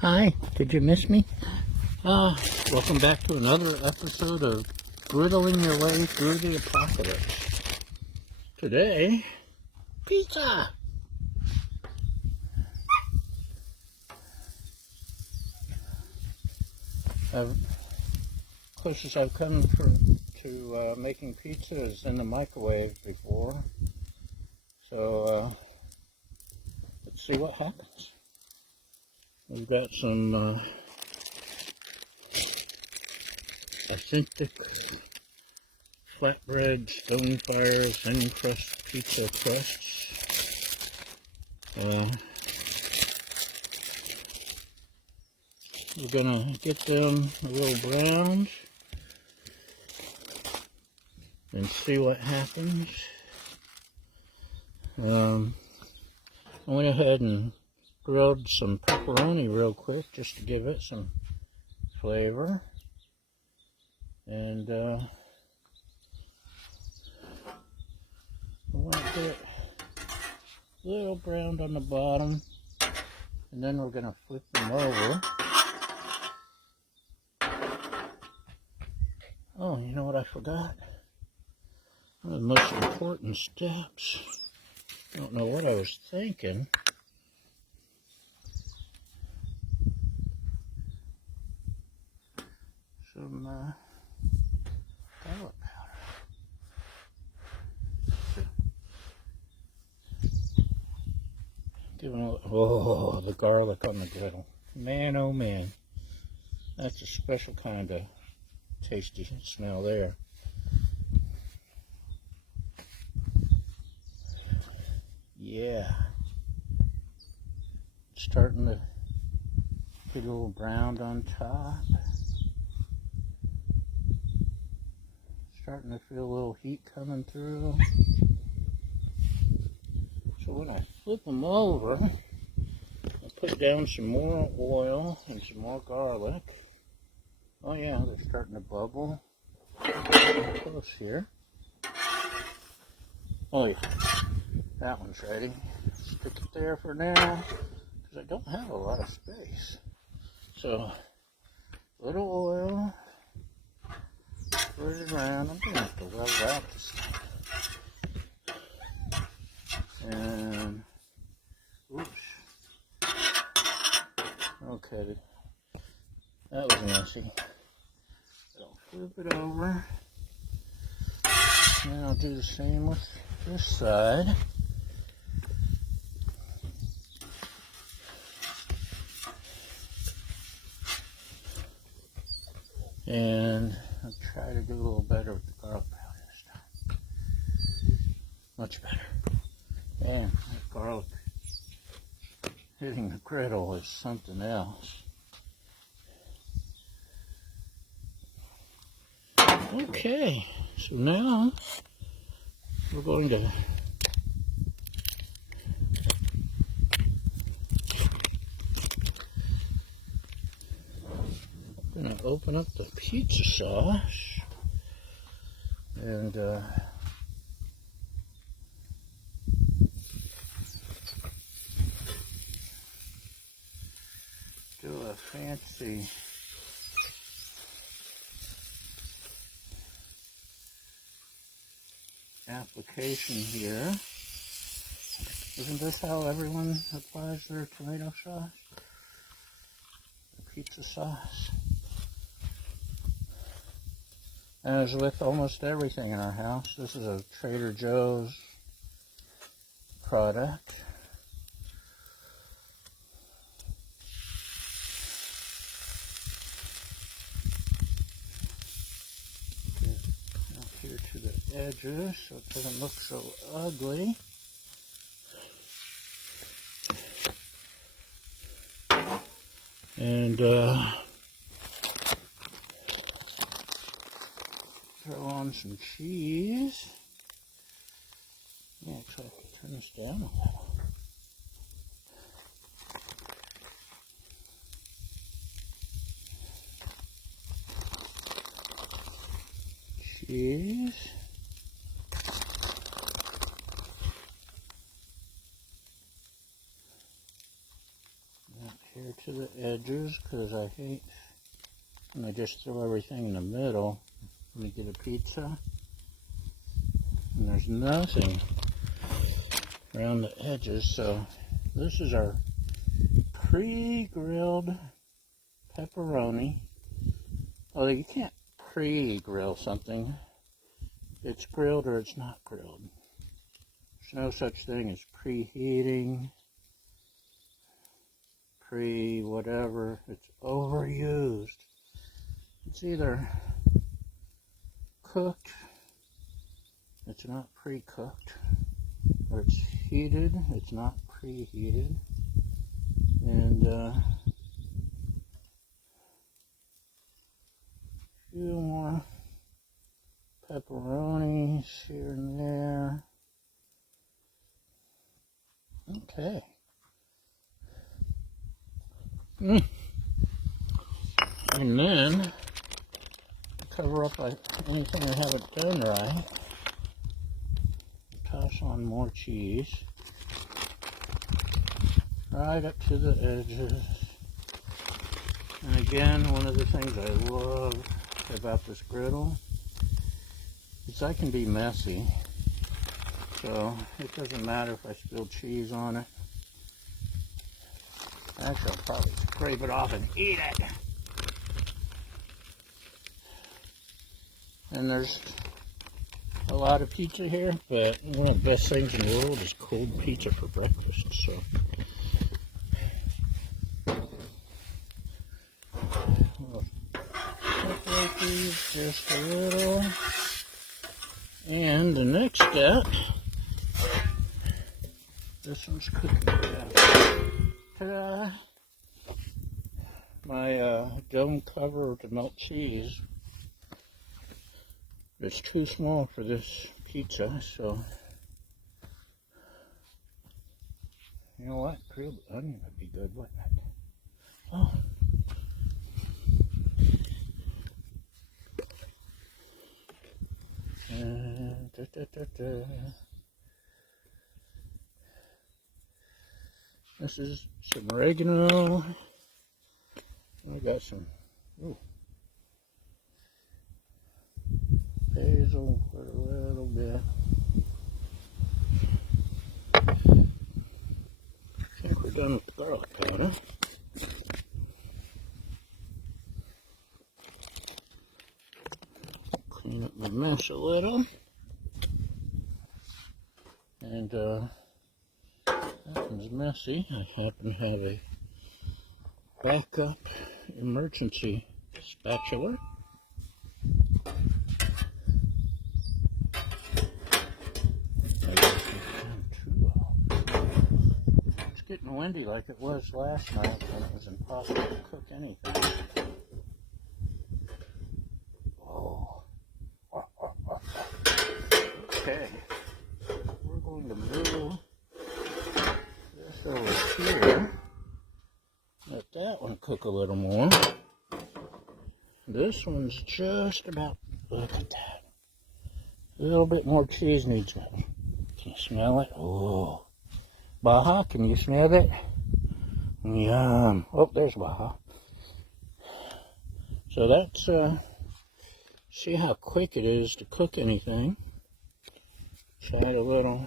Hi, did you miss me? Welcome back to another episode of Griddling Your Way Through the Apocalypse. Today, pizza! Closest I've come to making pizza is in the microwave before. So, let's see what happens. We've got some authentic flatbread stone fire thin crust pizza crusts. We're gonna get them a little browned and see what happens. I went ahead and grilled some pepperoni real quick just to give it some flavor. And I want to get it a little browned on the bottom, and then we're going to flip them over. Oh, you know what I forgot? One of the most important steps. I don't know what I was thinking. Some garlic powder. Giving a, oh, the garlic on the griddle. Man, oh man. That's a special kind of tasty smell there. Yeah. It's starting to get a little browned on top. Starting to feel a little heat coming through. So when I flip them over, I put down some more oil and some more garlic. Oh yeah, they're starting to bubble. Close here. Oh yeah, that one's ready. Stick it there for now, because I don't have a lot of space. So, a little oil. Spread it around. I'm going to have to weld out this thing. And, oops. Okay, that was messy. I'll flip it over. And I'll do the same with this side. And I'll try to do a little better with the garlic powder this time. Much better. And that garlic hitting the griddle is something else. Okay, so now we're going to open up the pizza sauce and do a fancy application here. Isn't this how everyone applies their tomato sauce? The pizza sauce. As with almost everything in our house, this is a Trader Joe's product. Get up here to the edges so it doesn't look so ugly. And throw on some cheese. Yeah, actually, I can turn this down a little. Cheese. Up here to the edges because I hate when I just throw everything in the middle when you get a pizza and there's nothing around the edges. So this is our pre-grilled pepperoni. Although you can't pre-grill something. It's grilled or it's not grilled. There's no such thing as preheating, pre-whatever. It's overused. It's either cooked, it's not pre-cooked, or it's heated, it's not preheated. And a few more pepperonis here and there. Okay. And then, to cover up anything I haven't done right, toss on more cheese. Right up to the edges. And again, one of the things I love about this griddle is I can be messy. So it doesn't matter if I spill cheese on it. Actually, I'll probably scrape it off and eat it. And there's a lot of pizza here, but one of the best things in the world is cold pizza for breakfast. So I'll separate these just a little. And the next step, this one's cooking down. Ta-da! My dome cover to melt cheese is too small for this pizza, so you know what? Grilled onion would be good, wouldn't it? Oh. This is some oregano. I got some basil for a little bit. I think we're done with the garlic powder. Clean up my mess a little. And that one's messy. I happen to have a backup emergency spatula. It's getting windy like it was last night when it was impossible to cook anything. Oh. Okay. We're going to move this over here. Let that one cook a little more. This one's just about, look at that. A little bit more cheese needs it. Can you smell it? Oh. Baja, can you smell it? Yum. Oh, there's Baja. So that's, see how quick it is to cook anything. So add a little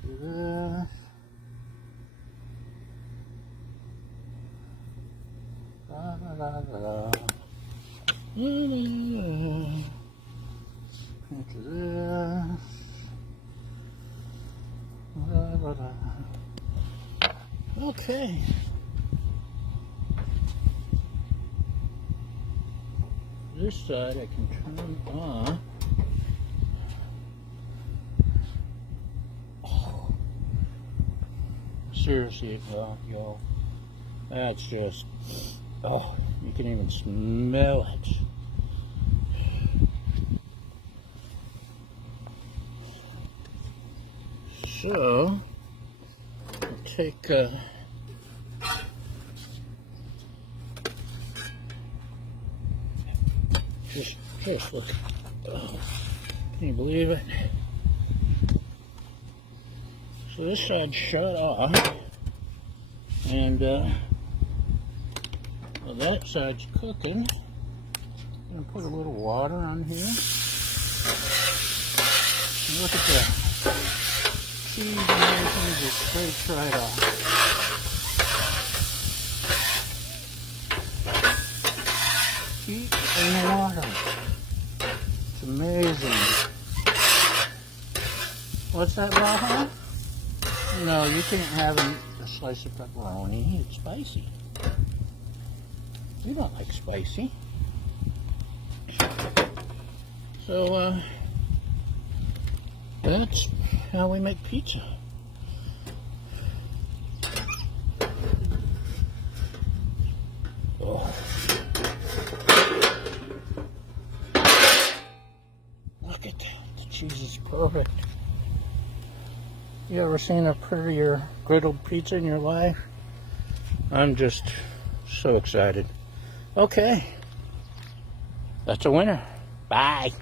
to this. La la la la. Into this. La la la. Okay. This side I can turn on. Oh. Seriously, y'all. That's just, oh, you can even smell it. So, I'll take just look. Oh, can you believe it? So this side's shut off, and well, that side's cooking. I'm going to put a little water on here. And look at that. Cheese and everything just scrapes right off. Heat and water. It's amazing. What's that, Raha? No, you can't have a slice of pepperoni. It's spicy. You don't like spicy. So, that's how we make pizza. Oh. Look at that. The cheese is perfect. You ever seen a prettier griddled pizza in your life? I'm just so excited. Okay. That's a winner. Bye.